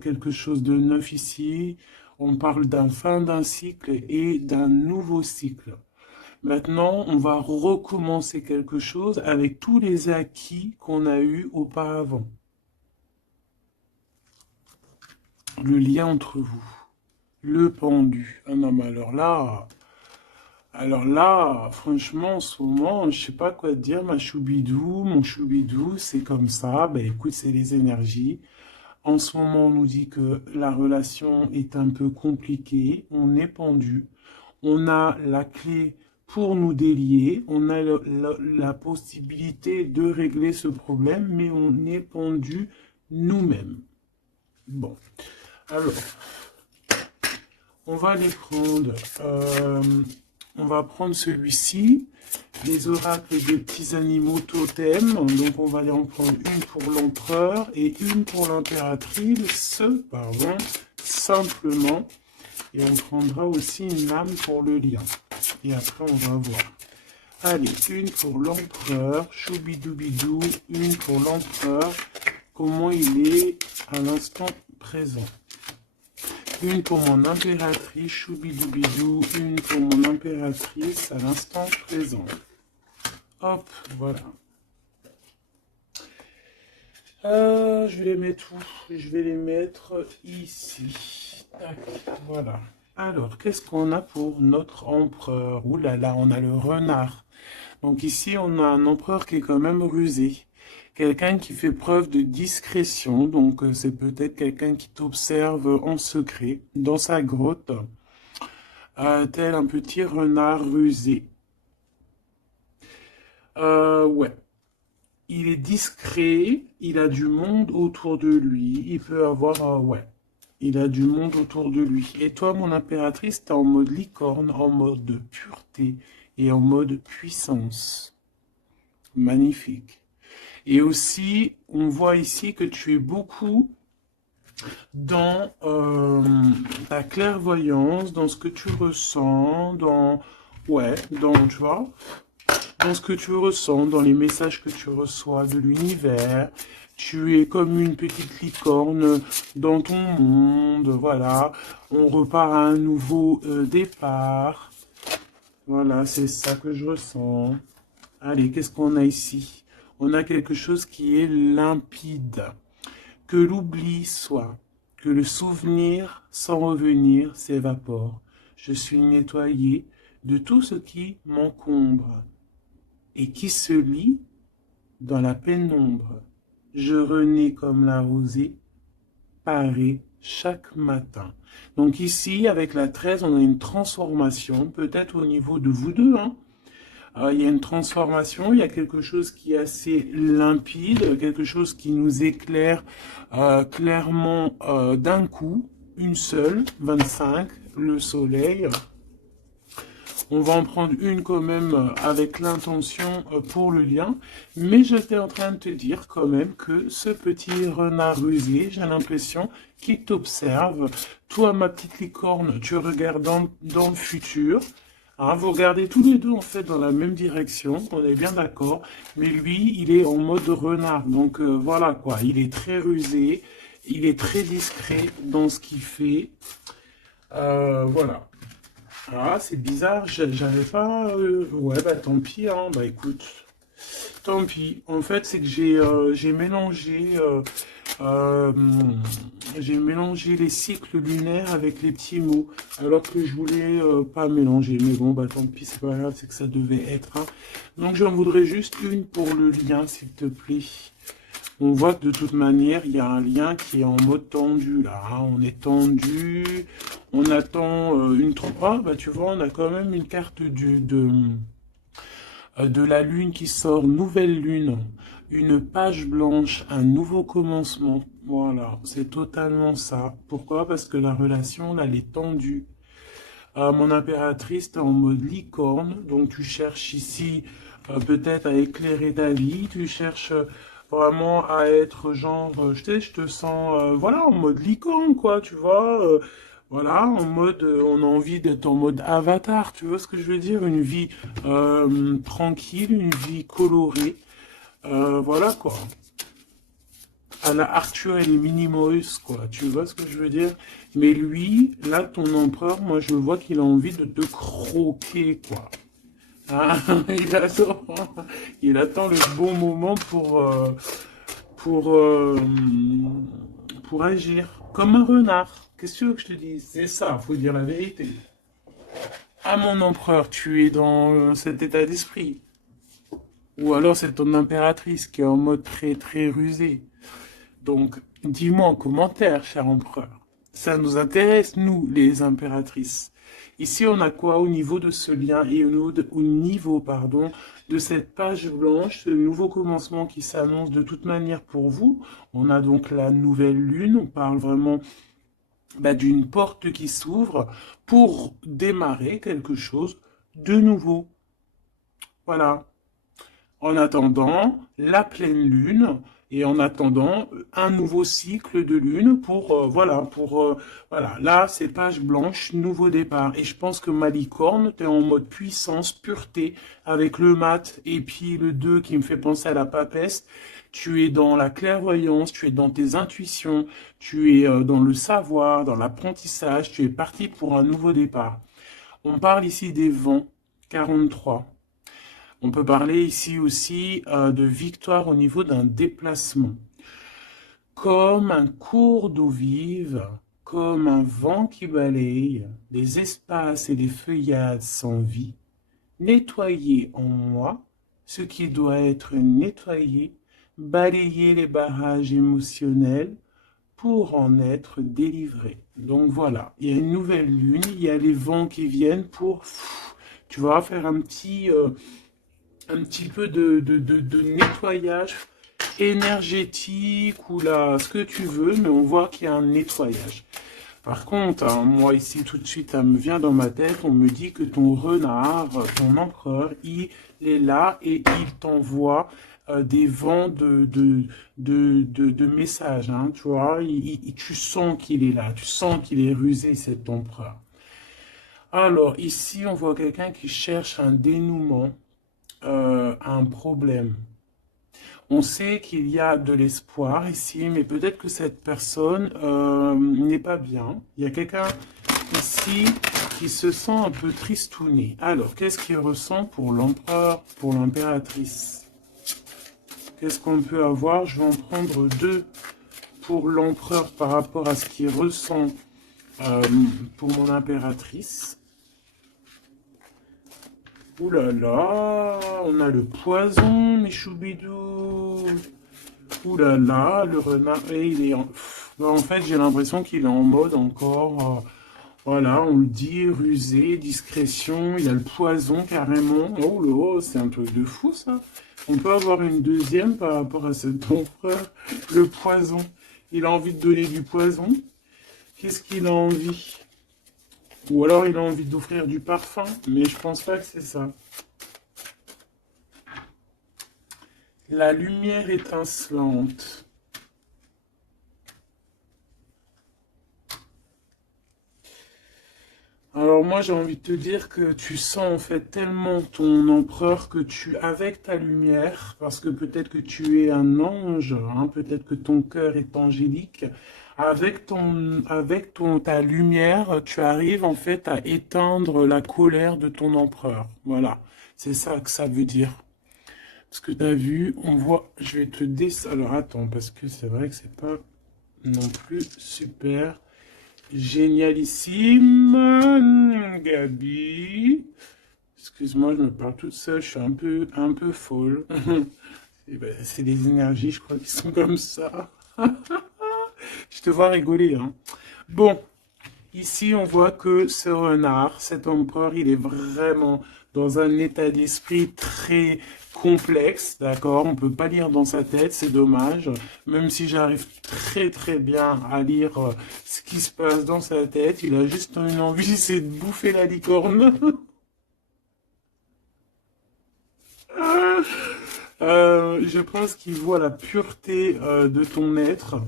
quelque chose de neuf ici. On parle d'un fin d'un cycle et d'un nouveau cycle. Maintenant, on va recommencer quelque chose avec tous les acquis qu'on a eus auparavant. Le lien entre vous, le pendu. Ah non, mais alors là, franchement, en ce moment, je sais pas quoi te dire, ma choubidou, mon choubidou, c'est comme ça. Ben écoute, c'est les énergies. En ce moment, on nous dit que la relation est un peu compliquée, on est pendu, on a la clé pour nous délier, on a la possibilité de régler ce problème, mais on est pendu nous-mêmes. Bon, alors, on va les prendre. On va prendre celui-ci, les oracles des petits animaux totems. Donc on va en prendre une pour l'empereur et une pour l'impératrice, pardon, simplement. Et on prendra aussi une lame pour le lien. Et après on va voir. Allez, une pour l'empereur, choubidoubidou, une pour l'empereur, comment il est à l'instant présent. Une pour mon impératrice, choubidoubidou, une pour mon impératrice à l'instant présent. Hop, voilà. Je vais les mettre où? Je vais les mettre ici. Tac, voilà. Alors, qu'est-ce qu'on a pour notre empereur? Ouh là là, on a le renard. Donc ici, on a un empereur qui est quand même rusé. Quelqu'un qui fait preuve de discrétion, donc c'est peut-être quelqu'un qui t'observe en secret dans sa grotte, tel un petit renard rusé. Ouais, il est discret, il a du monde autour de lui, il peut avoir, ouais, il a du monde autour de lui. Et toi, mon impératrice, t'es en mode licorne, en mode pureté et en mode puissance. Magnifique. Et aussi, on voit ici que tu es beaucoup dans ta clairvoyance, dans ce que tu ressens, ouais, tu vois, dans ce que tu ressens, dans les messages que tu reçois de l'univers. Tu es comme une petite licorne dans ton monde, voilà. On repart à un nouveau départ. Voilà, c'est ça que je ressens. Allez, qu'est-ce qu'on a ici? On a quelque chose qui est limpide. Que l'oubli soit, que le souvenir sans revenir s'évapore. Je suis nettoyé de tout ce qui m'encombre et qui se lit dans la pénombre. Je renais comme la rosée, parée chaque matin. Donc ici, avec la 13, on a une transformation, peut-être au niveau de vous deux, hein. Il y a une transformation, il y a quelque chose qui est assez limpide, quelque chose qui nous éclaire clairement d'un coup, une seule, 25, le soleil. On va en prendre une quand même avec l'intention pour le lien. Mais j'étais en train de te dire quand même que ce petit renard rusé, j'ai l'impression qu'il t'observe. Toi, ma petite licorne, tu regardes dans le futur. Hein, vous regardez tous les deux en fait dans la même direction, on est bien d'accord. Mais lui, il est en mode renard. Donc voilà quoi, il est très rusé, il est très discret dans ce qu'il fait. Voilà. Ah, c'est bizarre, j'avais pas... Ouais, bah tant pis, hein, bah écoute, tant pis. En fait, c'est que euh, j'ai mélangé les cycles lunaires avec les petits mots, alors que je voulais pas mélanger. Mais bon, bah tant pis, c'est pas grave, c'est que ça devait être, hein. Donc j'en voudrais juste une pour le lien, s'il te plaît. On voit que de toute manière, il y a un lien qui est en mode tendu, là, hein. On est tendu, on attend une 3. Bah, tu vois, on a quand même une carte de la lune qui sort, nouvelle lune, une page blanche, un nouveau commencement. Voilà, c'est totalement ça. Pourquoi? Parce que la relation, là, elle est tendue. Mon impératrice, t'es en mode licorne, donc tu cherches ici peut-être à éclairer ta vie, tu cherches vraiment à être genre, je te sens, voilà, en mode licorne, quoi, tu vois, voilà, en mode, on a envie d'être en mode avatar, tu vois ce que je veux dire, une vie tranquille, une vie colorée, voilà, quoi. à la Arthur et les Minimoys, quoi. Tu vois ce que je veux dire? Mais lui, là, ton empereur, moi, je vois qu'il a envie de te croquer, quoi. Ah, il attend le bon moment pour, euh, pour agir. Comme un renard. Qu'est-ce que tu veux que je te dise? C'est ça, faut dire la vérité. Ah, mon empereur, tu es dans cet état d'esprit. Ou alors c'est ton impératrice qui est en mode très très rusé. Donc, dis-moi en commentaire, cher empereur. Ça nous intéresse, nous, les impératrices. Ici, on a quoi au niveau de ce lien et au niveau, pardon, de cette page blanche, ce nouveau commencement qui s'annonce de toute manière pour vous. On a donc la nouvelle lune. On parle vraiment d'une porte qui s'ouvre pour démarrer quelque chose de nouveau. Voilà. En attendant la pleine lune et en attendant un nouveau cycle de lune voilà, là c'est page blanche, nouveau départ. Et je pense que ma licorne, t'es en mode puissance, pureté, avec le mat et puis le 2 qui me fait penser à la papesse. Tu es dans la clairvoyance, tu es dans tes intuitions, tu es dans le savoir, dans l'apprentissage, tu es parti pour un nouveau départ. On parle ici des vents, 43. On peut parler ici aussi de victoire au niveau d'un déplacement. Comme un cours d'eau vive, comme un vent qui balaye les espaces et les feuillades sans vie, nettoyer en moi ce qui doit être nettoyé, balayer les barrages émotionnels pour en être délivré. Donc voilà, il y a une nouvelle lune, il y a les vents qui viennent pour, tu vas faire un petit peu de nettoyage énergétique ou là, ce que tu veux, mais on voit qu'il y a un nettoyage. Par contre, hein, moi ici tout de suite, ça me vient dans ma tête, on me dit que ton renard, ton empereur, il est là et il t'envoie des vents de messages, hein, tu vois, tu sens qu'il est là, tu sens qu'il est rusé, cet empereur. Alors ici, on voit quelqu'un qui cherche un dénouement un problème. On sait qu'il y a de l'espoir ici, mais peut-être que cette personne n'est pas bien. Il y a quelqu'un ici qui se sent un peu tristouné. Alors, qu'est-ce qu'il ressent pour l'empereur, pour l'impératrice? Qu'est-ce qu'on peut avoir? Je vais en prendre deux pour l'empereur par rapport à ce qu'il ressent pour mon impératrice. Ouh là là, on a le poison, mes choubidous. Ouh là là, le renard, et il est en fait, j'ai l'impression qu'il est en mode encore, voilà, on le dit, rusé, discrétion, il a le poison carrément. Oh là, c'est un truc de fou ça. On peut avoir une deuxième par rapport à cet empereur, le poison. Il a envie de donner du poison. Qu'est-ce qu'il a envie? Ou alors il a envie d'offrir du parfum, mais je pense pas que c'est ça. La lumière étincelante. Alors moi j'ai envie de te dire que tu sens en fait tellement ton empereur que avec ta lumière, parce que peut-être que tu es un ange, hein, peut-être que ton cœur est angélique, ta lumière, tu arrives en fait à éteindre la colère de ton empereur. Voilà, c'est ça que ça veut dire. Parce que tu as vu, on voit, je vais te descendre. Alors attends, parce que c'est vrai que c'est pas non plus super génialissime, Gabi. Excuse-moi, je me parle toute seule, je suis un peu folle. C'est des énergies, je crois, qui sont comme ça. Je te vois rigoler, hein. Bon, ici, on voit que ce renard, cet empereur, il est vraiment dans un état d'esprit très complexe, d'accord? On peut pas lire dans sa tête, c'est dommage. Même si j'arrive très très bien à lire ce qui se passe dans sa tête, il a juste une envie, c'est de bouffer la licorne. Je pense qu'il voit la pureté de ton être.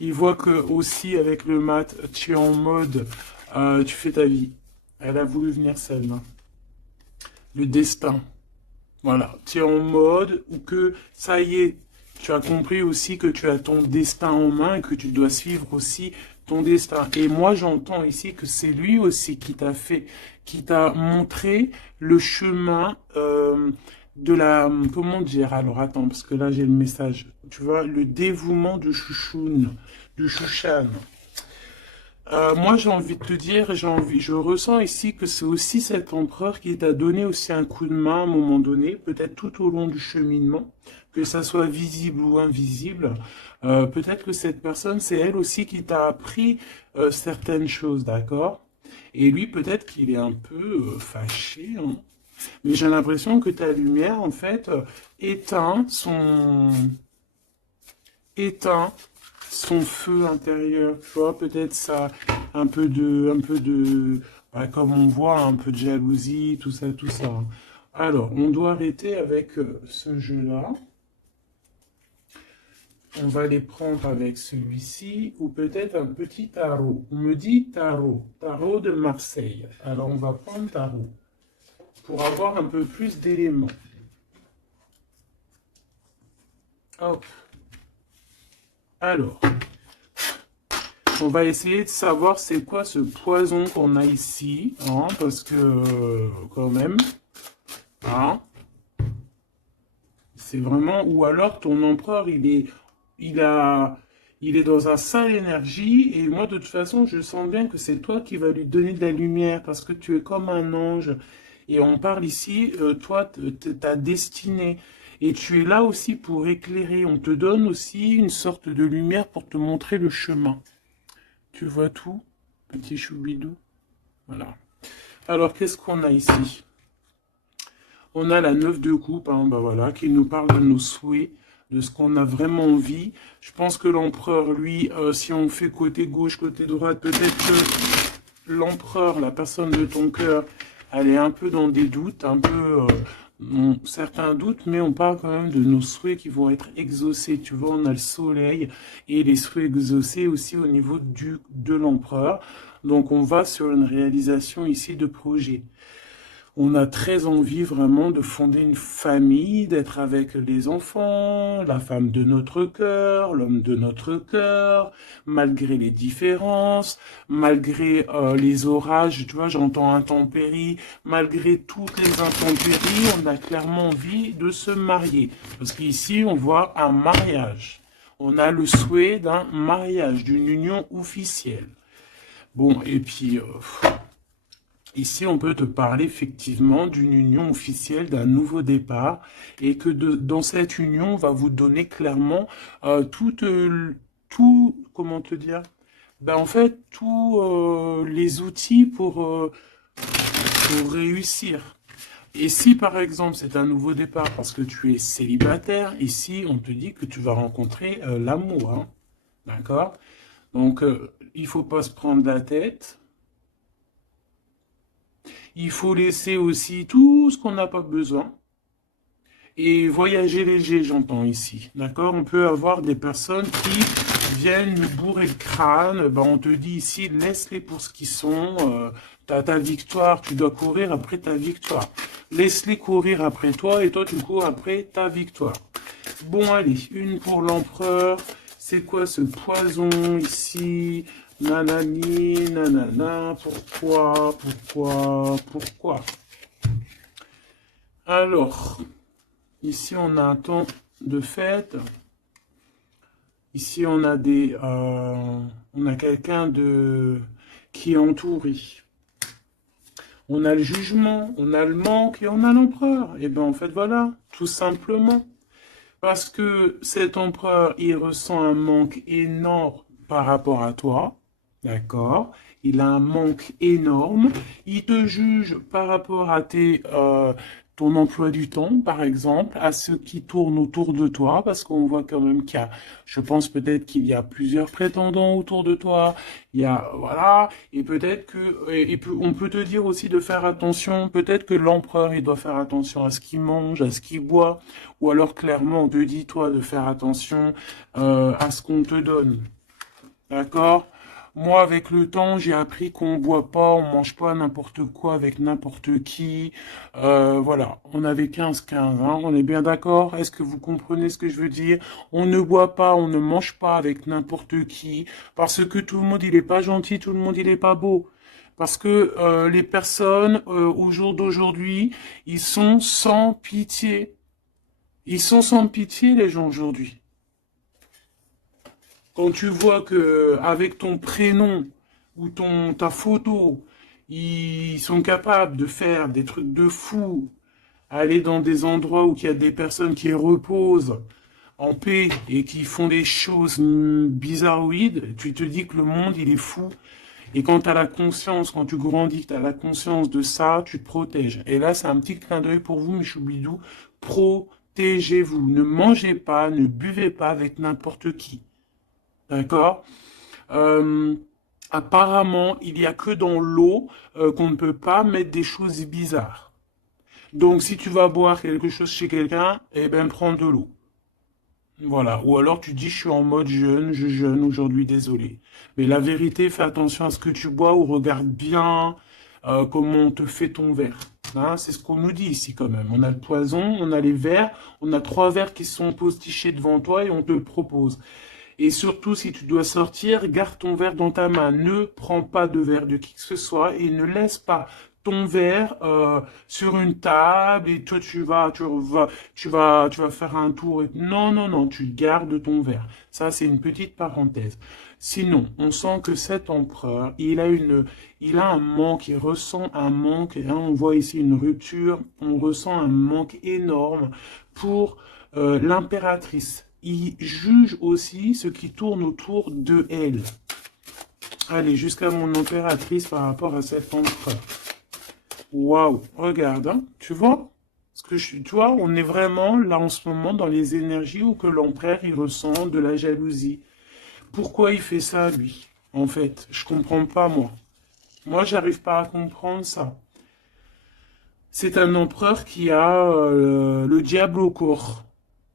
Il voit que aussi avec le mat, tu es en mode, tu fais ta vie. Elle a voulu venir celle-là. Le destin. Voilà. Tu es en mode où que ça y est, Tu as compris aussi que tu as ton destin en main et que tu dois suivre aussi ton destin. Et moi, j'entends ici que c'est lui aussi qui t'a fait, qui t'a montré le chemin de la, comment dire, alors attends, parce que là j'ai le message, tu vois, le dévouement de Chouchoun, du Chouchan. Moi, j'ai envie de te dire, je ressens ici que c'est aussi cet empereur qui t'a donné aussi un coup de main à un moment donné, peut-être tout au long du cheminement, que ça soit visible ou invisible. Peut-être que cette personne, c'est elle aussi qui t'a appris certaines choses, d'accord? Et lui, peut-être qu'il est un peu fâché, hein. Mais j'ai l'impression que ta lumière, en fait, éteint éteint son feu intérieur, tu vois, peut-être ça, bah, comme on voit, un peu de jalousie, tout ça, tout ça. Alors, on doit arrêter avec ce jeu-là. On va les prendre avec celui-ci, ou peut-être un petit tarot. On me dit tarot, tarot de Marseille. Alors, on va prendre tarot, pour avoir un peu plus d'éléments. Hop. Alors, on va essayer de savoir c'est quoi ce poison qu'on a ici, hein, parce que quand même, hein, c'est vraiment, ou alors ton empereur il est dans un sale énergie et moi de toute façon je sens bien que c'est toi qui vas lui donner de la lumière parce que tu es comme un ange et on parle ici, toi, ta destinée. Et tu es là aussi pour éclairer. On te donne aussi une sorte de lumière pour te montrer le chemin. Tu vois tout, petit choubidou? Voilà. Alors, qu'est-ce qu'on a ici? On a la 9 de coupe, hein, bah voilà, qui nous parle de nos souhaits, de ce qu'on a vraiment envie. Je pense que l'empereur, lui, si on fait côté gauche, côté droite, peut-être que l'empereur, la personne de ton cœur, elle est un peu dans des doutes, un peu certains doutes, mais on parle quand même de nos souhaits qui vont être exaucés. Tu vois, on a le soleil et les souhaits exaucés aussi au niveau de l'empereur. Donc on va sur une réalisation ici de projet. On a très envie vraiment de fonder une famille, d'être avec les enfants, la femme de notre cœur, l'homme de notre cœur, malgré les différences, malgré les orages, tu vois, j'entends intempéries, malgré toutes les intempéries, on a clairement envie de se marier. Parce qu'ici, on voit un mariage. On a le souhait d'un mariage, d'une union officielle. Bon, et puis... ici, on peut te parler effectivement d'une union officielle, d'un nouveau départ, et que dans cette union, on va vous donner clairement comment te dire? Ben, en fait, tous les outils pour réussir. Et si par exemple c'est un nouveau départ parce que tu es célibataire, ici on te dit que tu vas rencontrer l'amour, hein. D'accord? Donc il faut pas se prendre la tête. Il faut laisser aussi tout ce qu'on n'a pas besoin. Et voyager léger, j'entends ici. D'accord? On peut avoir des personnes qui viennent nous bourrer le crâne. Ben, on te dit ici, laisse-les pour ce qu'ils sont. T'as ta victoire, tu dois courir après ta victoire. Laisse-les courir après toi et toi, tu cours après ta victoire. Bon, allez, une pour l'empereur. C'est quoi ce poison ici? Nanani, nanana, pourquoi? Alors, ici on a un temps de fête. Ici on a on a quelqu'un qui est entouré. On a le jugement, on a le manque et on a l'empereur. Et ben en fait voilà, tout simplement. Parce que cet empereur, il ressent un manque énorme par rapport à toi. D'accord? Il a un manque énorme. Il te juge par rapport à ton emploi du temps, par exemple, à ceux qui tournent autour de toi, parce qu'on voit quand même je pense peut-être qu'il y a plusieurs prétendants autour de toi. Il y a, voilà, et peut-être on peut te dire aussi de faire attention. Peut-être que l'empereur, il doit faire attention à ce qu'il mange, à ce qu'il boit, ou alors clairement, on te dit toi de faire attention à ce qu'on te donne. D'accord? Moi, avec le temps, j'ai appris qu'on boit pas, on mange pas n'importe quoi avec n'importe qui. Voilà, on avait 15-15, hein, on est bien d'accord? Est-ce que vous comprenez ce que je veux dire? On ne boit pas, on ne mange pas avec n'importe qui, parce que tout le monde, il est pas gentil, tout le monde, il est pas beau. Parce que les personnes, au jour d'aujourd'hui, ils sont sans pitié. Ils sont sans pitié, les gens, aujourd'hui. Quand tu vois que avec ton prénom ou ta photo, ils sont capables de faire des trucs de fou, aller dans des endroits où il y a des personnes qui reposent en paix et qui font des choses bizarroïdes, tu te dis que le monde, il est fou. Et quand tu as la conscience, quand tu grandis, tu as la conscience de ça, tu te protèges. Et là, c'est un petit clin d'œil pour vous, mes choubidous. Protégez-vous. Ne mangez pas, ne buvez pas avec n'importe qui. D'accord? Euh, Apparemment, il n'y a que dans l'eau qu'on ne peut pas mettre des choses bizarres. Donc, si tu vas boire quelque chose chez quelqu'un, eh ben, prends de l'eau. Voilà. Ou alors, tu dis, je suis en mode jeûne, je jeûne aujourd'hui, désolé. Mais la vérité, fais attention à ce que tu bois ou regarde bien comment on te fait ton verre. Hein, c'est ce qu'on nous dit ici quand même. On a le poison, on a les verres, on a 3 verres qui sont postichés devant toi et on te le propose. Et surtout, si tu dois sortir, garde ton verre dans ta main. Ne prends pas de verre de qui que ce soit et ne laisse pas ton verre sur une table et toi tu vas faire un tour. Non, non, non, tu gardes ton verre. Ça, c'est une petite parenthèse. Sinon, on sent que cet empereur, il a un manque, il ressent un manque. Et là, on voit ici une rupture. On ressent un manque énorme pour l'impératrice. Il juge aussi ce qui tourne autour de elle. Allez, jusqu'à mon impératrice par rapport à cet empereur. Waouh, regarde, hein, tu vois? Tu vois, on est vraiment là en ce moment dans les énergies où que l'empereur il ressent de la jalousie. Pourquoi il fait ça, lui? En fait, je comprends pas, moi. Moi, j'arrive pas à comprendre ça. C'est un empereur qui a le diable au corps.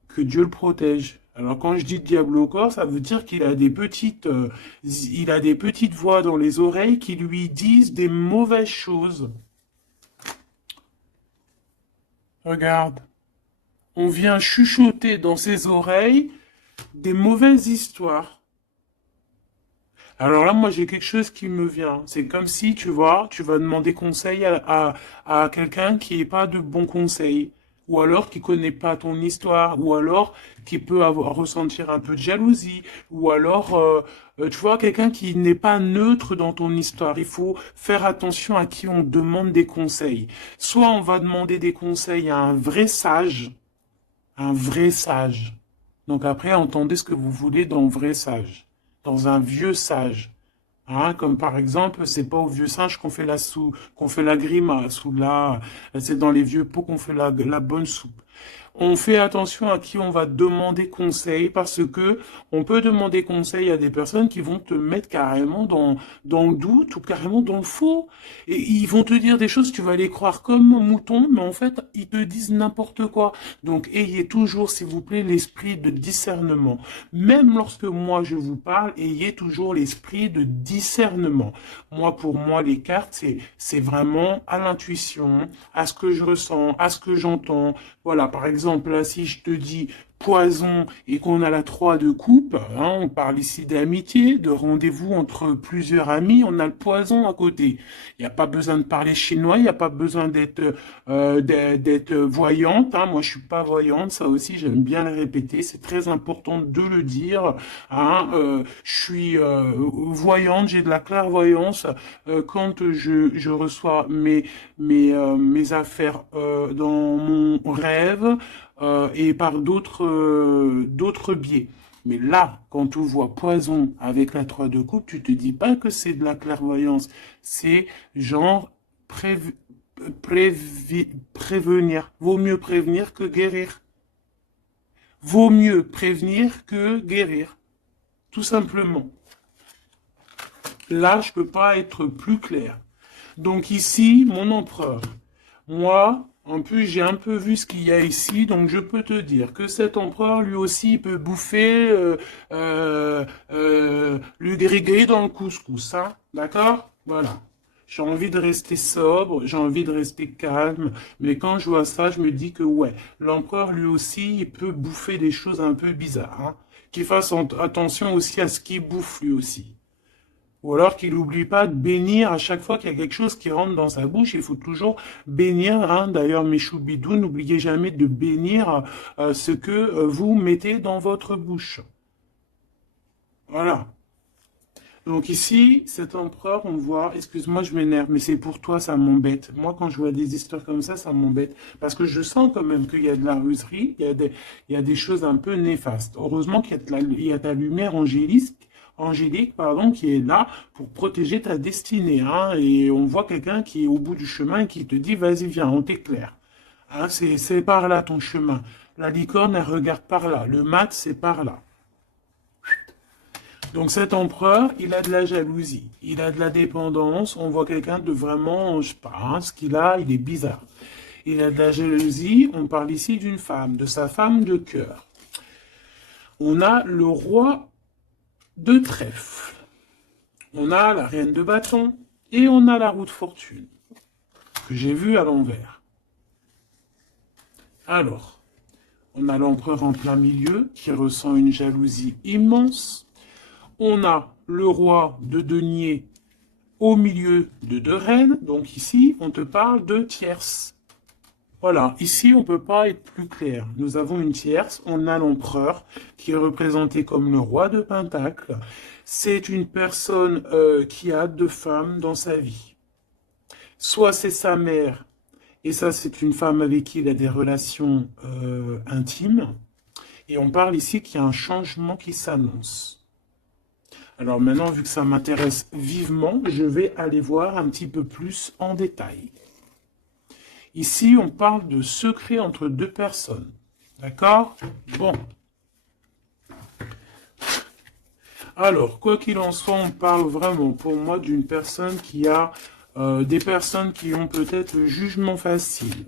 Que Dieu le protège. Alors quand je dis diable au corps, ça veut dire qu'il a il a des petites voix dans les oreilles qui lui disent des mauvaises choses. Regarde, on vient chuchoter dans ses oreilles des mauvaises histoires. Alors là, moi, j'ai quelque chose qui me vient. C'est comme si, tu vois, tu vas demander conseil à quelqu'un qui n'est pas de bons conseils. Ou alors qui connaît pas ton histoire. Ou alors qui peut ressentir un peu de jalousie. Ou alors, tu vois, quelqu'un qui n'est pas neutre dans ton histoire. Il faut faire attention à qui on demande des conseils. Soit on va demander des conseils à un vrai sage. Un vrai sage. Donc après, entendez ce que vous voulez dans vrai sage, dans un vieux sage. Hein, comme par exemple, c'est pas au vieux singe qu'on fait la grimace, ou là, c'est dans les vieux pots qu'on fait la bonne soupe. On fait attention à qui on va demander conseil parce que on peut demander conseil à des personnes qui vont te mettre carrément dans le doute ou carrément dans le faux. Et ils vont te dire des choses, tu vas les croire comme un mouton, mais en fait, ils te disent n'importe quoi. Donc, ayez toujours, s'il vous plaît, l'esprit de discernement. Même lorsque moi je vous parle, ayez toujours l'esprit de discernement. Moi, pour moi, les cartes, c'est vraiment à l'intuition, à ce que je ressens, à ce que j'entends. Voilà, par exemple, là, si je te dis poison et qu'on a la 3 de coupe, hein, on parle ici d'amitié, de rendez-vous entre plusieurs amis, on a le poison à côté. Il n'y a pas besoin de parler chinois, il n'y a pas besoin d'être voyante. Hein. Moi, je suis pas voyante, ça aussi, j'aime bien le répéter. C'est très important de le dire. Hein. Je suis voyante, j'ai de la clairvoyance quand je reçois mes affaires dans mon rêve et par d'autres biais. Mais là, quand tu vois poison avec la 3 de coupe, tu te dis pas que c'est de la clairvoyance. C'est genre prévenir. Vaut mieux prévenir que guérir. Vaut mieux prévenir que guérir. Tout simplement. Là, je peux pas être plus clair. Donc ici, mon empereur. Moi, En plus, j'ai un peu vu ce qu'il y a ici, donc je peux te dire que cet empereur, lui aussi, il peut bouffer le gris-gris dans le couscous, hein, d'accord? Voilà. J'ai envie de rester sobre, j'ai envie de rester calme, mais quand je vois ça, je me dis que ouais, l'empereur, lui aussi, il peut bouffer des choses un peu bizarres, hein. Qu'il fasse attention aussi à ce qu'il bouffe, lui aussi. Ou alors qu'il n'oublie pas de bénir à chaque fois qu'il y a quelque chose qui rentre dans sa bouche. Il faut toujours bénir. Hein. D'ailleurs, mes choubidous, n'oubliez jamais de bénir ce que vous mettez dans votre bouche. Voilà. Donc ici, cet empereur, on voit, excuse-moi, je m'énerve, mais c'est pour toi, ça m'embête. Moi, quand je vois des histoires comme ça m'embête. Parce que je sens quand même qu'il y a de la ruserie, il y a des choses un peu néfastes. Heureusement qu'il y a il y a ta lumière angélique, pardon, qui est là pour protéger ta destinée. Hein, et on voit quelqu'un qui est au bout du chemin et qui te dit, vas-y, viens, on t'éclaire. Hein, c'est par là ton chemin. La licorne, elle regarde par là. Le mat, c'est par là. Donc cet empereur, il a de la jalousie, il a de la dépendance, on voit quelqu'un de vraiment, je sais pas, hein, ce qu'il a, il est bizarre. Il a de la jalousie, on parle ici d'une femme, de sa femme de cœur. On a le roi de trèfle, on a la reine de bâton et on a la roue de fortune, que j'ai vu à l'envers. Alors, on a l'empereur en plein milieu qui ressent une jalousie immense. On a le roi de denier au milieu de deux reines. Donc ici, on te parle de tierce. Voilà, ici, on ne peut pas être plus clair. Nous avons une tierce. On a l'empereur qui est représenté comme le roi de Pentacle. C'est une personne qui a deux femmes dans sa vie. Soit c'est sa mère, et ça, c'est une femme avec qui il a des relations intimes. Et on parle ici qu'il y a un changement qui s'annonce. Alors maintenant, vu que ça m'intéresse vivement, je vais aller voir un petit peu plus en détail. Ici, on parle de secret entre deux personnes. D'accord? Bon. Alors, quoi qu'il en soit, on parle vraiment pour moi d'une personne qui a des personnes qui ont peut-être le jugement facile.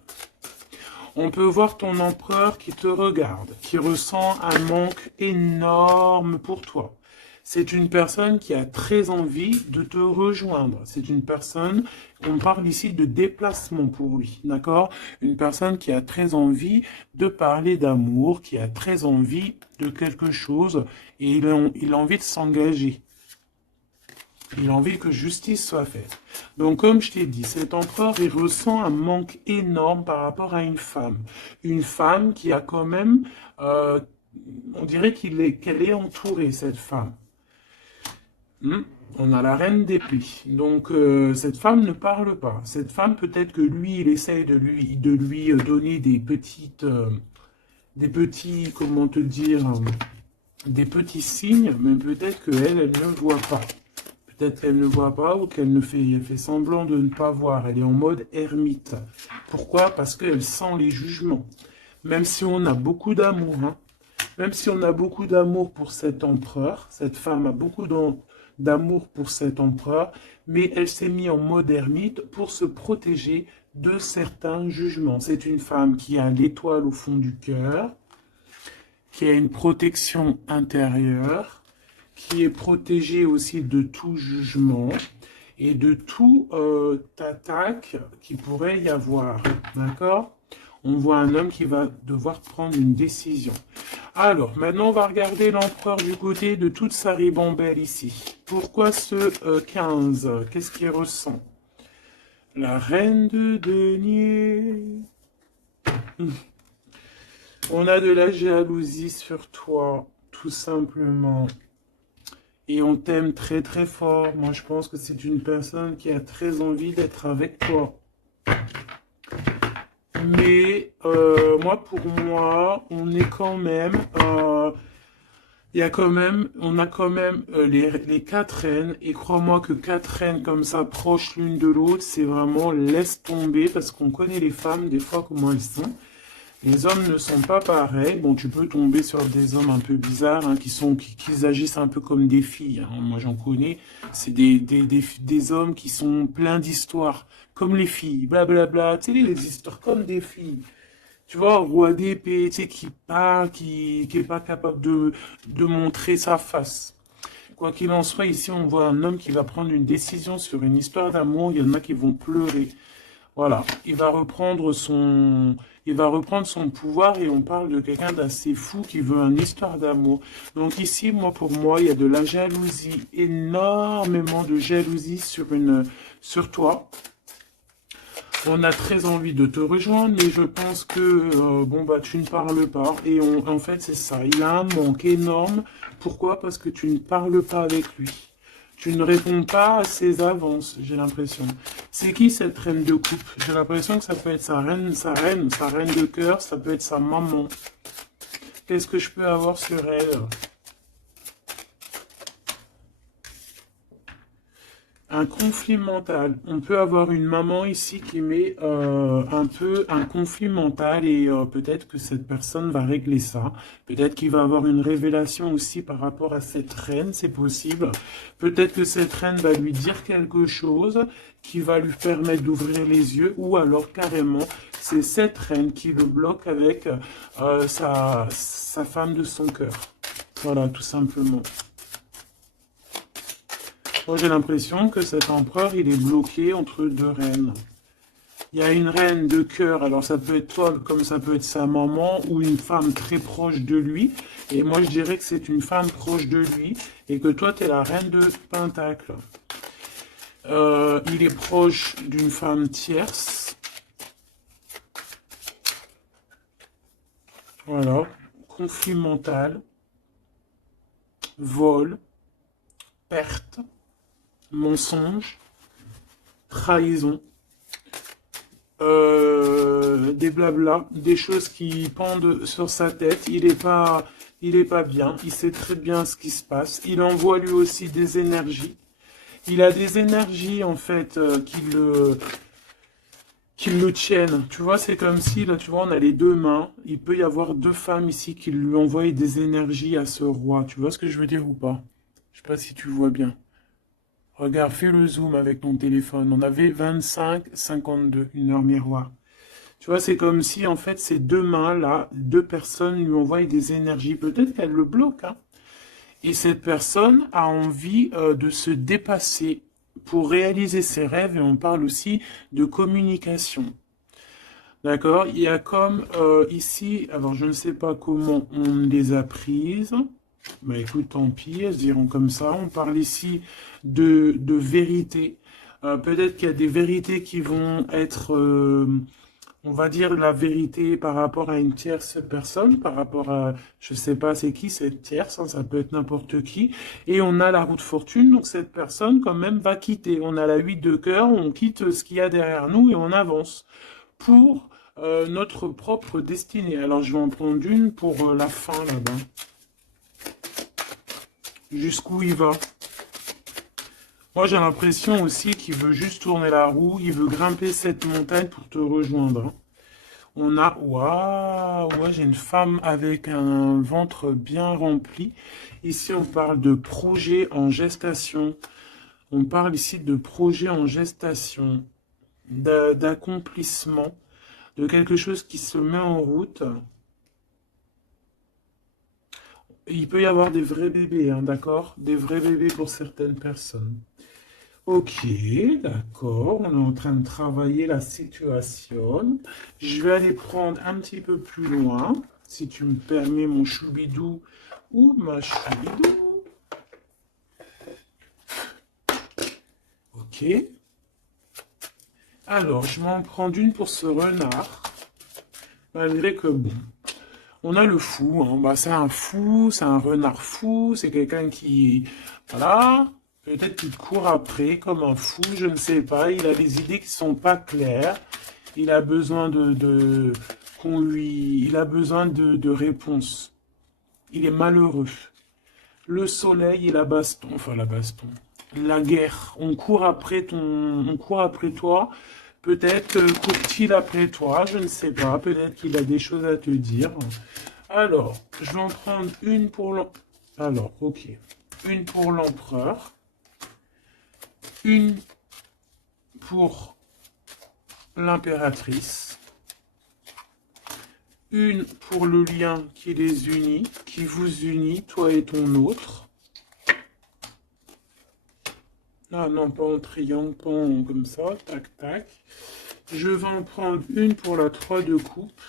On peut voir ton empereur qui te regarde, qui ressent un manque énorme pour toi. C'est une personne qui a très envie de te rejoindre. C'est une personne, on parle ici de déplacement pour lui, d'accord? Une personne qui a très envie de parler d'amour, qui a très envie de quelque chose, et il a envie de s'engager. Il a envie que justice soit faite. Donc, comme je t'ai dit, cet empereur, il ressent un manque énorme par rapport à une femme. Une femme qui a quand même, on dirait qu'elle est entourée, cette femme. On a la reine d'épée. Donc, cette femme ne parle pas. Cette femme, peut-être que lui, il essaye de lui donner des petits, comment te dire, des petits signes, mais peut-être qu'elle, elle ne voit pas. Peut-être qu'elle ne voit pas ou qu'elle fait semblant de ne pas voir. Elle est en mode ermite. Pourquoi? Parce qu'elle sent les jugements. Même si on a beaucoup d'amour, hein. Même si on a beaucoup d'amour pour cet empereur, cette femme a beaucoup d'amour pour cet empereur, mais elle s'est mise en mode ermite pour se protéger de certains jugements. C'est une femme qui a l'étoile au fond du cœur, qui a une protection intérieure, qui est protégée aussi de tout jugement et de toute attaque qui pourrait y avoir. D'accord? On voit un homme qui va devoir prendre une décision. Alors, maintenant, on va regarder l'empereur du côté de toute sa ribambelle ici. Pourquoi ce 15? Qu'est-ce qu'il ressent? La reine de denier. On a de la jalousie sur toi, tout simplement. Et on t'aime très très fort. Moi, je pense que c'est une personne qui a très envie d'être avec toi. Mais moi, pour moi, on est quand même, on a quand même les quatre reines. Et crois-moi que quatre reines comme ça, proches l'une de l'autre, c'est vraiment laisse tomber parce qu'on connaît les femmes des fois comment elles sont. Les hommes ne sont pas pareils. Bon, tu peux tomber sur des hommes un peu bizarres, hein, qui agissent un peu comme des filles, hein. Moi, j'en connais. C'est des hommes qui sont pleins d'histoires, comme les filles, blablabla. Tu sais, les histoires comme des filles. Tu vois, un roi d'épée, tu sais, qui parle, qui est pas capable de montrer sa face. Quoi qu'il en soit, ici, on voit un homme qui va prendre une décision sur une histoire d'amour. Il y en a qui vont pleurer. Voilà, il va reprendre son pouvoir et on parle de quelqu'un d'assez fou qui veut une histoire d'amour. Donc ici, moi, pour moi, il y a de la jalousie, énormément de jalousie sur toi. On a très envie de te rejoindre, mais je pense que, bon, bah, tu ne parles pas. Et en fait, c'est ça. Il a un manque énorme. Pourquoi? Parce que tu ne parles pas avec lui. Tu ne réponds pas à ses avances, j'ai l'impression. C'est qui cette reine de coupe? J'ai l'impression que ça peut être sa reine de cœur, ça peut être sa maman. Qu'est-ce que je peux avoir sur elle? Un conflit mental. On peut avoir une maman ici qui met un peu un conflit mental et peut-être que cette personne va régler ça. Peut-être qu'il va avoir une révélation aussi par rapport à cette reine, c'est possible. Peut-être que cette reine va lui dire quelque chose qui va lui permettre d'ouvrir les yeux ou alors carrément c'est cette reine qui le bloque avec sa femme de son cœur. Voilà, tout simplement. Moi, j'ai l'impression que cet empereur, il est bloqué entre deux reines. Il y a une reine de cœur, alors ça peut être toi, comme ça peut être sa maman, ou une femme très proche de lui. Et moi, je dirais que c'est une femme proche de lui, et que toi, tu es la reine de Pentacle. Il est proche d'une femme tierce. Voilà. Conflit mental, vol, perte, mensonge, trahison, des blablas, des choses qui pendent sur sa tête. Il est pas bien. Il sait très bien ce qui se passe. Il envoie lui aussi des énergies. Il a des énergies en fait qui le tiennent. Tu vois, c'est comme si là, tu vois, on a les deux mains. Il peut y avoir deux femmes ici qui lui envoient des énergies à ce roi. Tu vois ce que je veux dire ou pas? Je sais pas si tu vois bien. Regarde, fais le zoom avec ton téléphone. On avait 25-52, une heure miroir. Tu vois, c'est comme si, en fait, ces deux mains-là, deux personnes lui envoient des énergies. Peut-être qu'elle le bloque, hein. Et cette personne a envie de se dépasser pour réaliser ses rêves. Et on parle aussi de communication. D'accord? Il y a comme ici, alors je ne sais pas comment on les a prises. Bah écoute, tant pis, elles se diront comme ça. On parle ici de vérité. Peut-être qu'il y a des vérités qui vont être, on va dire, la vérité par rapport à une tierce personne, par rapport à, je sais pas c'est qui cette tierce, hein, ça peut être n'importe qui. Et on a la roue de fortune, donc cette personne quand même va quitter. On a la 8 de cœur, on quitte ce qu'il y a derrière nous et on avance pour notre propre destinée. Alors je vais en prendre une pour la fin là-bas. Jusqu'où il va? Moi, j'ai l'impression aussi qu'il veut juste tourner la roue, il veut grimper cette montagne pour te rejoindre, hein. On a, waouh, ouais, j'ai une femme avec un ventre bien rempli. Ici, on parle de projet en gestation. On parle ici de projet en gestation, d'accomplissement, de quelque chose qui se met en route. Il peut y avoir des vrais bébés, hein, d'accord? Des vrais bébés pour certaines personnes. Ok, d'accord, on est en train de travailler la situation. Je vais aller prendre un petit peu plus loin, si tu me permets, mon choubidou ou ma choubidou. Ok. Alors, je vais en prendre une pour ce renard. Malgré que, bon, on a le fou, hein. Bah, c'est un fou, c'est un renard fou, c'est quelqu'un qui... Voilà. Peut-être qu'il court après comme un fou, je ne sais pas. Il a des idées qui sont pas claires. Il a besoin qu'on lui, il a besoin de réponses. Il est malheureux. Le soleil et la baston, enfin la baston, la guerre. On court après toi. Peut-être court-il après toi, je ne sais pas. Peut-être qu'il a des choses à te dire. Alors, je vais en prendre une pour l'empereur. Alors, ok. Une pour l'empereur. Une pour l'impératrice. Une pour le lien qui les unit, qui vous unit, toi et ton autre. Ah non, pas en triangle, pas en comme ça, tac, tac. Je vais en prendre une pour la 3 de coupe.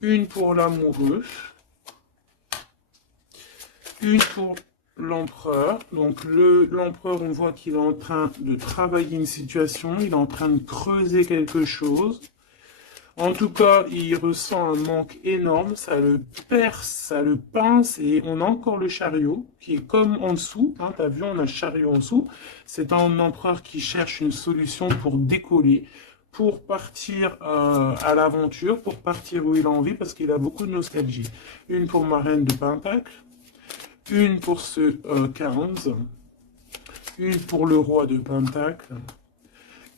Une pour l'amoureux. Une pour l'empereur. Donc l'empereur, on voit qu'il est en train de travailler une situation, il est en train de creuser quelque chose. En tout cas, il ressent un manque énorme, ça le perce, ça le pince, et on a encore le chariot, qui est comme en dessous, hein, t'as vu, on a le chariot en dessous. C'est un empereur qui cherche une solution pour décoller, pour partir à l'aventure, pour partir où il a envie, parce qu'il a beaucoup de nostalgie. Une pour ma reine de Pentacle, une pour ce 15, une pour le roi de Pentacle,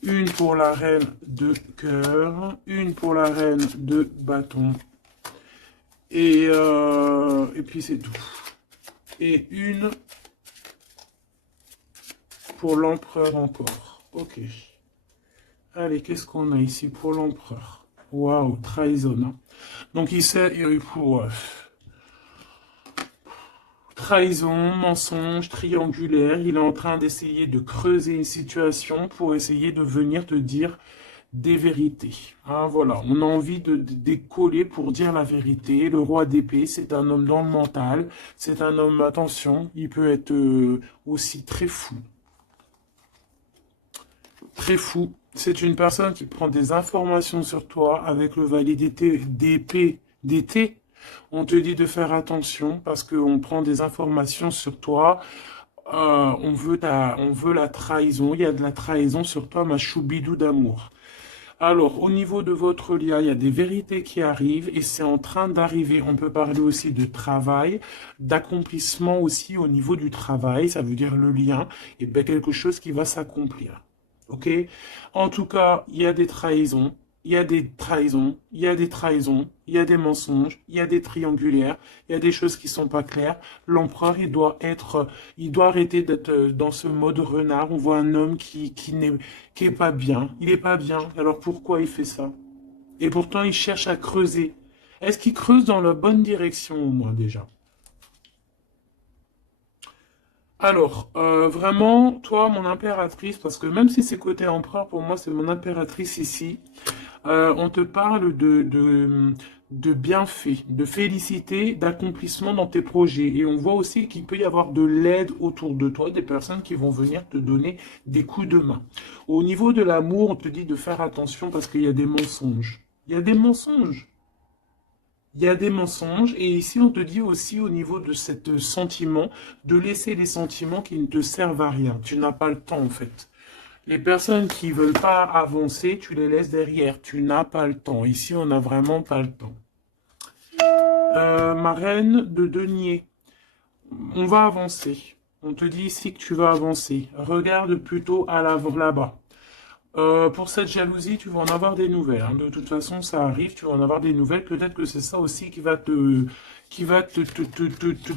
une pour la reine de cœur, une pour la reine de bâton, et puis c'est tout. Et une pour l'empereur encore. Ok. Allez, qu'est-ce qu'on a ici pour l'empereur? Waouh, trahison. Hein. Donc il sait, pour trahison, mensonge, triangulaire, il est en train d'essayer de creuser une situation pour essayer de venir te dire des vérités. Hein, voilà, on a envie de décoller pour dire la vérité. Le roi d'épée, c'est un homme dans le mental, c'est un homme, attention, il peut être aussi très fou. Très fou. C'est une personne qui prend des informations sur toi avec le validité d'épée, d'été. On te dit de faire attention parce qu'on prend des informations sur toi. On veut la trahison. Il y a de la trahison sur toi, ma choubidou d'amour. Alors, au niveau de votre lien, il y a des vérités qui arrivent et c'est en train d'arriver. On peut parler aussi de travail, d'accomplissement aussi au niveau du travail. Ça veut dire le lien et bien quelque chose qui va s'accomplir. Ok? En tout cas, il y a des trahisons. Il y a des trahisons, il y a des trahisons, il y a des mensonges, il y a des triangulaires, il y a des choses qui sont pas claires. L'empereur, il doit arrêter d'être dans ce mode renard. On voit un homme qui est pas bien. Il est pas bien. Alors pourquoi il fait ça? Et pourtant, il cherche à creuser. Est-ce qu'il creuse dans la bonne direction au moins déjà? Alors, vraiment, toi, mon impératrice, parce que même si c'est côté empereur, pour moi, c'est mon impératrice ici. On te parle de bienfaits, de félicité, d'accomplissement dans tes projets. Et on voit aussi qu'il peut y avoir de l'aide autour de toi, des personnes qui vont venir te donner des coups de main. Au niveau de l'amour, on te dit de faire attention parce qu'il y a des mensonges. Il y a des mensonges. Il y a des mensonges. Et ici, on te dit aussi au niveau de ce sentiment, de laisser les sentiments qui ne te servent à rien. Tu n'as pas le temps, en fait. Les personnes qui veulent pas avancer, tu les laisses derrière. Tu n'as pas le temps. Ici, on n'a vraiment pas le temps. Ma reine de denier. On va avancer. On te dit ici que tu vas avancer. Regarde plutôt à l'avant, là-bas. Pour cette jalousie, tu vas en avoir des nouvelles. Hein. De toute façon, ça arrive, tu vas en avoir des nouvelles. Peut-être que c'est ça aussi qui va te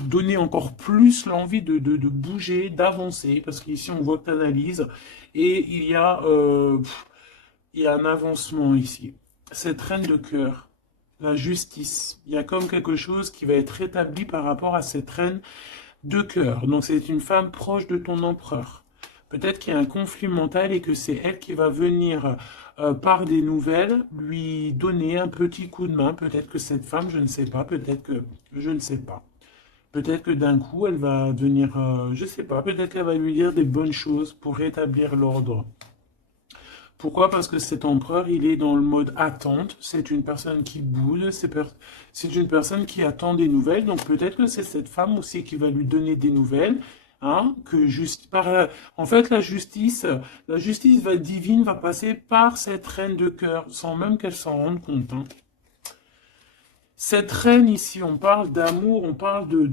donner encore plus l'envie de bouger, d'avancer. Parce qu'ici, on voit que tu analyses. Et il y a un avancement ici. Cette reine de cœur, la justice. Il y a comme quelque chose qui va être rétabli par rapport à cette reine de cœur. Donc, c'est une femme proche de ton empereur. Peut-être qu'il y a un conflit mental et que c'est elle qui va venir par des nouvelles lui donner un petit coup de main. Peut-être que cette femme, je ne sais pas, peut-être que je ne sais pas. Peut-être que d'un coup, elle va venir, je ne sais pas, peut-être qu'elle va lui dire des bonnes choses pour rétablir l'ordre. Pourquoi? Parce que cet empereur, il est dans le mode attente. C'est une personne qui boude, c'est une personne qui attend des nouvelles. Donc peut-être que c'est cette femme aussi qui va lui donner des nouvelles. Hein, en fait, la justice divine va passer par cette reine de cœur, sans même qu'elle s'en rende compte. Hein. Cette reine ici, on parle d'amour, on parle de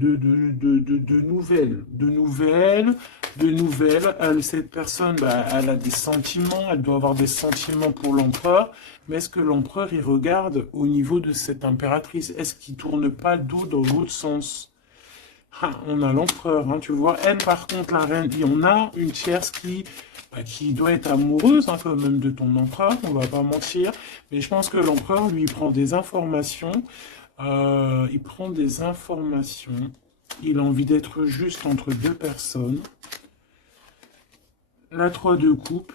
nouvelles, de nouvelles. Cette personne, bah, elle a des sentiments, elle doit avoir des sentiments pour l'empereur. Mais est-ce que l'empereur, il regarde au niveau de cette impératrice? Est-ce qu'il tourne pas le dos dans l'autre sens? Ah, on a l'empereur, hein, tu vois. Elle, par contre, la reine, et on a une tierce qui doit être amoureuse, hein, quand même, de ton empereur, on va pas mentir. Mais je pense que l'empereur, lui, il prend des informations. Il prend des informations. Il a envie d'être juste entre deux personnes. La 3 de coupe.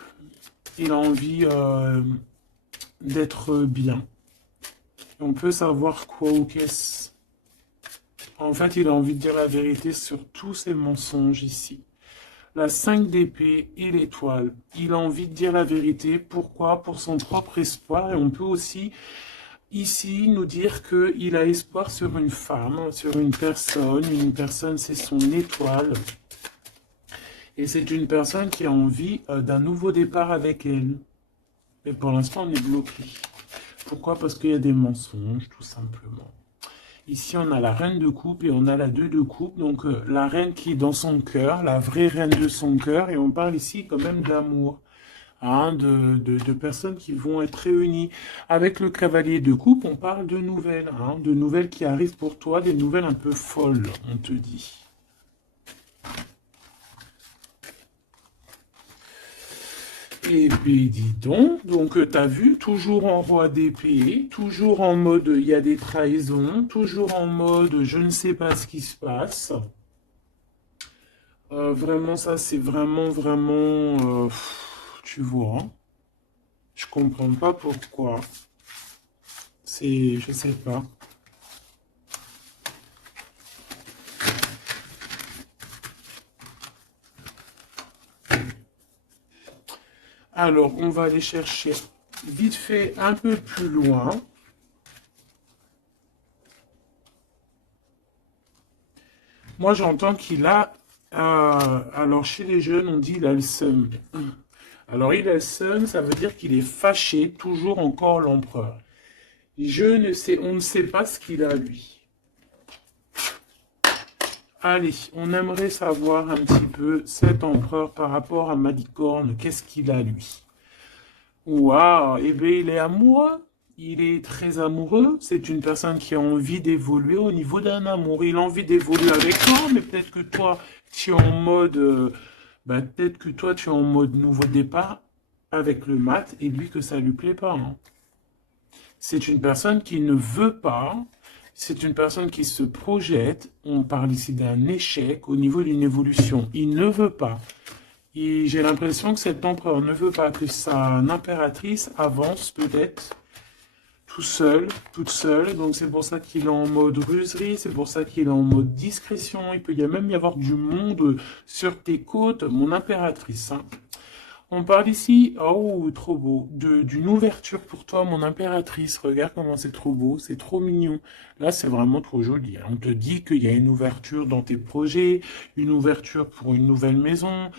Il a envie d'être bien. On peut savoir quoi ou qu'est-ce. En fait, il a envie de dire la vérité sur tous ces mensonges ici. La 5 d'épée et l'étoile. Il a envie de dire la vérité. Pourquoi? Pour son propre espoir. Et on peut aussi, ici, nous dire qu'il a espoir sur une femme, sur une personne. Une personne, c'est son étoile. Et c'est une personne qui a envie d'un nouveau départ avec elle. Mais pour l'instant, on est bloqué. Pourquoi? Parce qu'il y a des mensonges, tout simplement. Ici, on a la reine de coupe et on a la 2 de coupe. Donc, la reine qui est dans son cœur, la vraie reine de son cœur. Et on parle ici quand même d'amour. Hein, de personnes qui vont être réunies. Avec le cavalier de coupe, on parle de nouvelles. Hein, de nouvelles qui arrivent pour toi, des nouvelles un peu folles, on te dit. Et puis, dis donc t'as vu, toujours en roi d'épée, toujours en mode il y a des trahisons, toujours en mode je ne sais pas ce qui se passe. Vraiment, ça, c'est vraiment, tu vois, hein, je comprends pas pourquoi. Je sais pas. Alors, on va aller chercher vite fait un peu plus loin. Moi, j'entends qu'il a... alors, chez les jeunes, on dit il a le seum. Alors, il a le seum, ça veut dire qu'il est fâché, toujours encore l'empereur. On ne sait pas ce qu'il a, lui. Allez, on aimerait savoir un petit peu cet empereur par rapport à Malicorne. Qu'est-ce qu'il a, lui? Waouh, eh bien, il est amoureux. Il est très amoureux. C'est une personne qui a envie d'évoluer au niveau d'un amour. Il a envie d'évoluer avec toi, mais peut-être que toi, tu es en mode... peut-être que toi, tu es en mode nouveau départ avec le mat et lui que ça lui plaît pas. Hein. C'est une personne qui ne veut pas. C'est une personne qui se projette. On parle ici d'un échec au niveau d'une évolution. Il ne veut pas. Et j'ai l'impression que cet empereur ne veut pas que sa impératrice avance peut-être tout seul, toute seule. Donc c'est pour ça qu'il est en mode ruserie, c'est pour ça qu'il est en mode discrétion. Il peut même y avoir du monde sur tes côtes, mon impératrice. Hein. On parle ici, oh, trop beau, d'une ouverture pour toi, mon impératrice. Regarde comment c'est trop beau, c'est trop mignon. Là, c'est vraiment trop joli. On te dit qu'il y a une ouverture dans tes projets, une ouverture pour une nouvelle maison.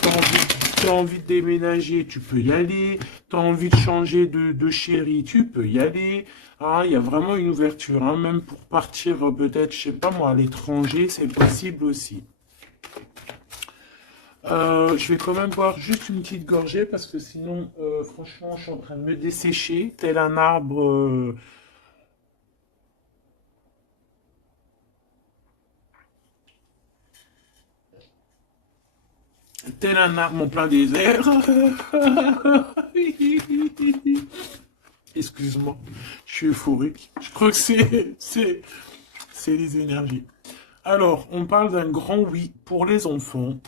T'as envie de déménager, tu peux y aller. T'as envie de changer de chérie, tu peux y aller. Ah, il y a vraiment une ouverture, hein. Même pour partir peut-être, je sais pas moi, à l'étranger, c'est possible aussi. Je vais quand même boire juste une petite gorgée parce que sinon, franchement, je suis en train de me dessécher, tel un arbre. Tel un arbre en plein désert. Excuse-moi, je suis euphorique. Je crois que c'est les énergies. Alors, on parle d'un grand oui pour les enfants.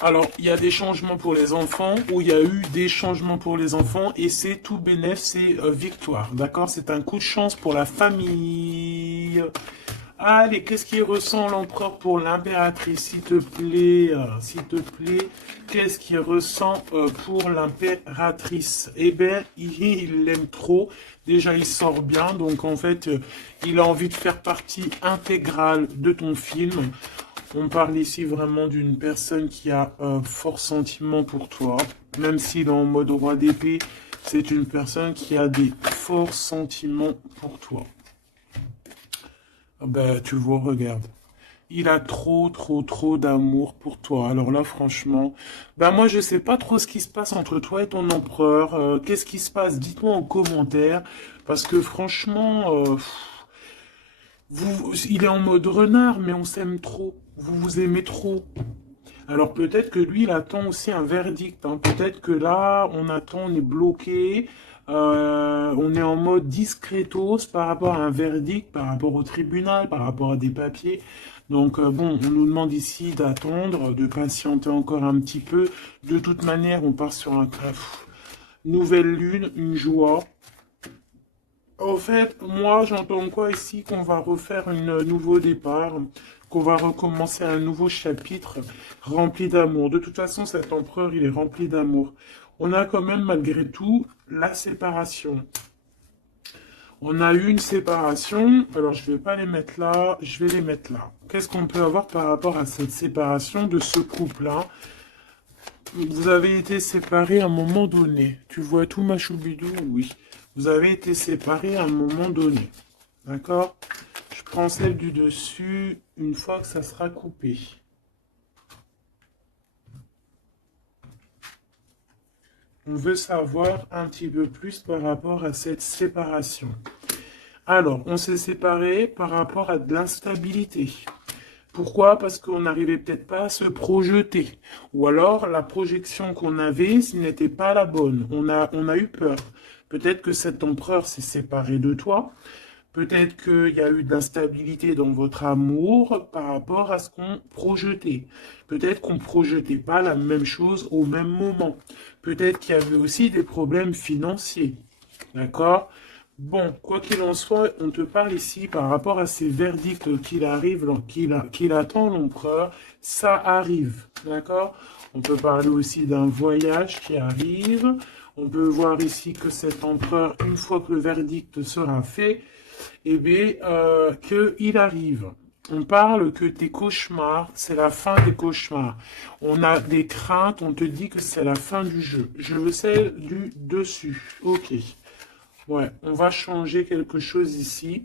Alors, il y a des changements pour les enfants, ou il y a eu des changements pour les enfants, et c'est tout bénéf, c'est victoire, d'accord? C'est un coup de chance pour la famille. Allez, qu'est-ce qu'il ressent l'empereur pour l'impératrice, s'il te plaît, qu'est-ce qu'il ressent pour l'impératrice? Eh bien, il l'aime trop, déjà il sort bien, donc en fait, il a envie de faire partie intégrale de ton film. On parle ici vraiment d'une personne qui a un fort sentiment pour toi. Même s'il est en mode roi d'épée, c'est une personne qui a des forts sentiments pour toi. Ben, tu vois, regarde. Il a trop, trop, trop d'amour pour toi. Alors là, franchement, ben moi, je sais pas trop ce qui se passe entre toi et ton empereur. Qu'est-ce qui se passe? Dites-moi en commentaire. Parce que franchement, il est en mode renard, mais on s'aime trop. Vous vous aimez trop. Alors peut-être que lui, il attend aussi un verdict, hein. Peut-être que là, on attend, on est bloqué, on est en mode discretos par rapport à un verdict, par rapport au tribunal, par rapport à des papiers. Donc bon, on nous demande ici d'attendre, de patienter encore un petit peu. De toute manière, on part sur un nouvelle lune, une joie. En fait, moi, j'entends quoi ici? Qu'on va refaire un nouveau départ, qu'on va recommencer un nouveau chapitre rempli d'amour. De toute façon, cet empereur, il est rempli d'amour. On a quand même, malgré tout, la séparation. On a eu une séparation, alors je vais pas les mettre là, je vais les mettre là. Qu'est-ce qu'on peut avoir par rapport à cette séparation de ce couple-là? Vous avez été séparés à un moment donné. Tu vois tout, ma choubidou? Oui. Vous avez été séparés à un moment donné. D'accord? Je prends celle du dessus une fois que ça sera coupé. On veut savoir un petit peu plus par rapport à cette séparation. Alors, on s'est séparés par rapport à de l'instabilité. Pourquoi? Parce qu'on n'arrivait peut-être pas à se projeter. Ou alors, la projection qu'on avait, ce n'était pas la bonne. On a eu peur. Peut-être que cet empereur s'est séparé de toi. Peut-être qu'il y a eu de l'instabilité dans votre amour par rapport à ce qu'on projetait. Peut-être qu'on ne projetait pas la même chose au même moment. Peut-être qu'il y avait aussi des problèmes financiers. D'accord? Bon, quoi qu'il en soit, on te parle ici par rapport à ces verdicts qu'il attend l'empereur. Ça arrive. D'accord? On peut parler aussi d'un voyage qui arrive. On peut voir ici que cet empereur, une fois que le verdict sera fait, eh bien, qu'il arrive. On parle que tes cauchemars, c'est la fin des cauchemars. On a des craintes, on te dit que c'est la fin du jeu. Je veux celle du dessus. Ok. Ouais, on va changer quelque chose ici.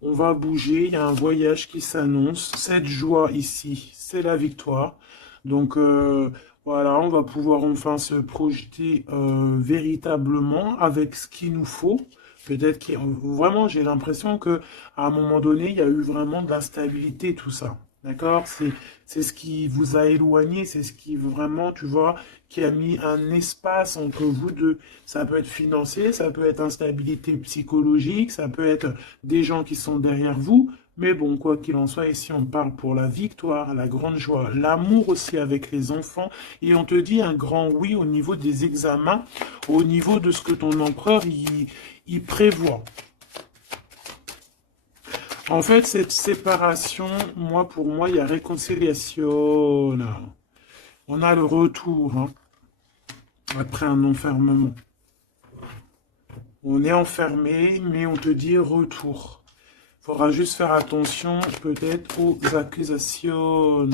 On va bouger, il y a un voyage qui s'annonce. Cette joie ici, c'est la victoire. Donc voilà, on va pouvoir enfin se projeter véritablement avec ce qu'il nous faut. Peut-être que vraiment, j'ai l'impression que à un moment donné, il y a eu vraiment de l'instabilité, tout ça. D'accord? C'est ce qui vous a éloigné, c'est ce qui vraiment, tu vois, qui a mis un espace entre vous deux. Ça peut être financier, ça peut être instabilité psychologique, ça peut être des gens qui sont derrière vous. Mais bon, quoi qu'il en soit, ici on parle pour la victoire, la grande joie, l'amour aussi avec les enfants. Et on te dit un grand oui au niveau des examens, au niveau de ce que ton empereur il prévoit. En fait, cette séparation, pour moi, il y a réconciliation. On a le retour, hein, après un enfermement. On est enfermé, mais on te dit retour. Il faudra juste faire attention peut-être aux accusations.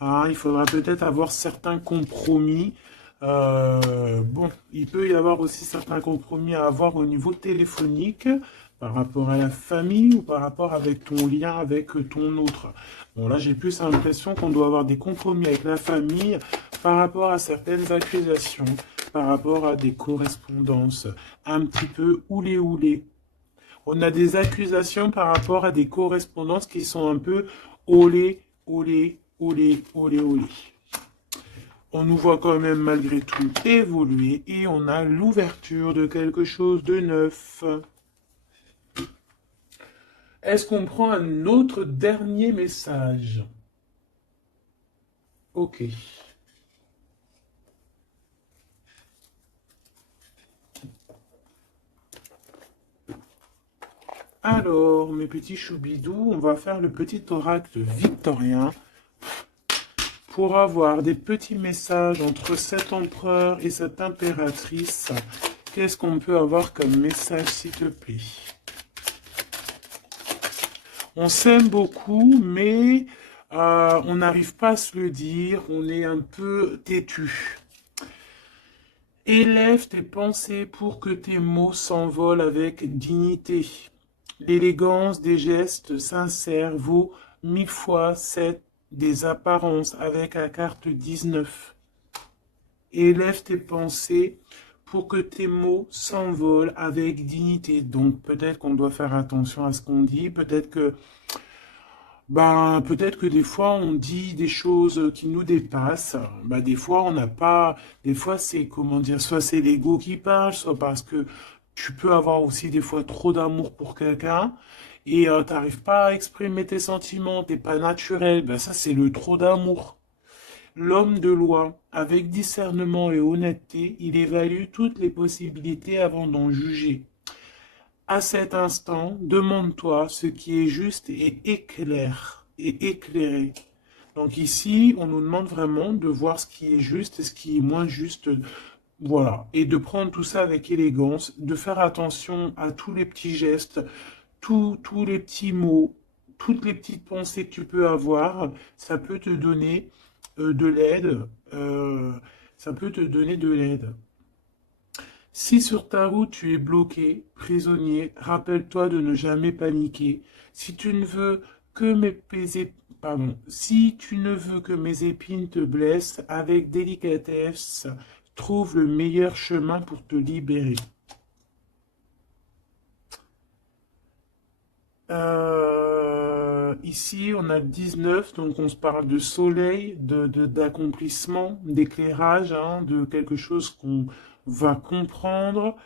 Hein, il faudra peut-être avoir certains compromis. Bon, il peut y avoir aussi certains compromis à avoir au niveau téléphonique par rapport à la famille ou par rapport avec ton lien avec ton autre. Bon, là, j'ai plus l'impression qu'on doit avoir des compromis avec la famille par rapport à certaines accusations, par rapport à des correspondances un petit peu oulé. On a des accusations par rapport à des correspondances qui sont un peu olé. On nous voit quand même malgré tout évoluer et on a l'ouverture de quelque chose de neuf. Est-ce qu'on prend un autre dernier message? Ok. Alors, mes petits choubidous, on va faire le petit oracle victorien pour avoir des petits messages entre cet empereur et cette impératrice. Qu'est-ce qu'on peut avoir comme message, s'il te plaît? On s'aime beaucoup, mais on n'arrive pas à se le dire. On est un peu têtu. Élève tes pensées pour que tes mots s'envolent avec dignité. L'élégance des gestes sincères vaut 1000 fois 7 des apparences avec la carte 19. Élève tes pensées pour que tes mots s'envolent avec dignité. Donc peut-être qu'on doit faire attention à ce qu'on dit, peut-être que des fois on dit des choses qui nous dépassent. Des fois on n'a pas, des fois c'est comment dire, soit c'est l'ego qui parle, soit parce que tu peux avoir aussi des fois trop d'amour pour quelqu'un et t'arrives pas à exprimer tes sentiments, t'es pas naturel. Ça c'est le trop d'amour. L'homme de loi, avec discernement et honnêteté, il évalue toutes les possibilités avant d'en juger. À cet instant, demande-toi ce qui est juste et éclaire et éclairé. Donc ici, on nous demande vraiment de voir ce qui est juste et ce qui est moins juste. Voilà. Et de prendre tout ça avec élégance, de faire attention à tous les petits gestes, tous les petits mots, toutes les petites pensées que tu peux avoir. Ça peut te donner de l'aide. Ça peut te donner de l'aide. Si sur ta route tu es bloqué, prisonnier, rappelle-toi de ne jamais paniquer. Si tu ne veux que si tu ne veux que mes épines te blessent, avec délicatesse, trouve le meilleur chemin pour te libérer. Ici, on a 19, donc on se parle de soleil, d'accomplissement, d'éclairage, hein, de quelque chose qu'on va comprendre.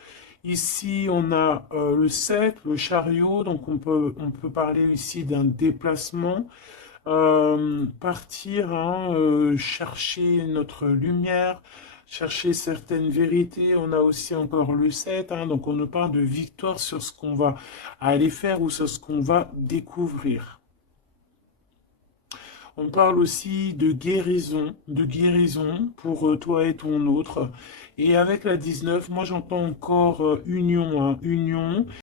Ici, on a le 7, le chariot, donc on peut parler ici d'un déplacement. Partir, hein, chercher notre lumière, chercher certaines vérités. On a aussi encore le 7, hein, donc on nous parle de victoire sur ce qu'on va aller faire ou sur ce qu'on va découvrir. On parle aussi de guérison pour toi et ton autre. Et avec la 19, moi j'entends encore union, hein, union.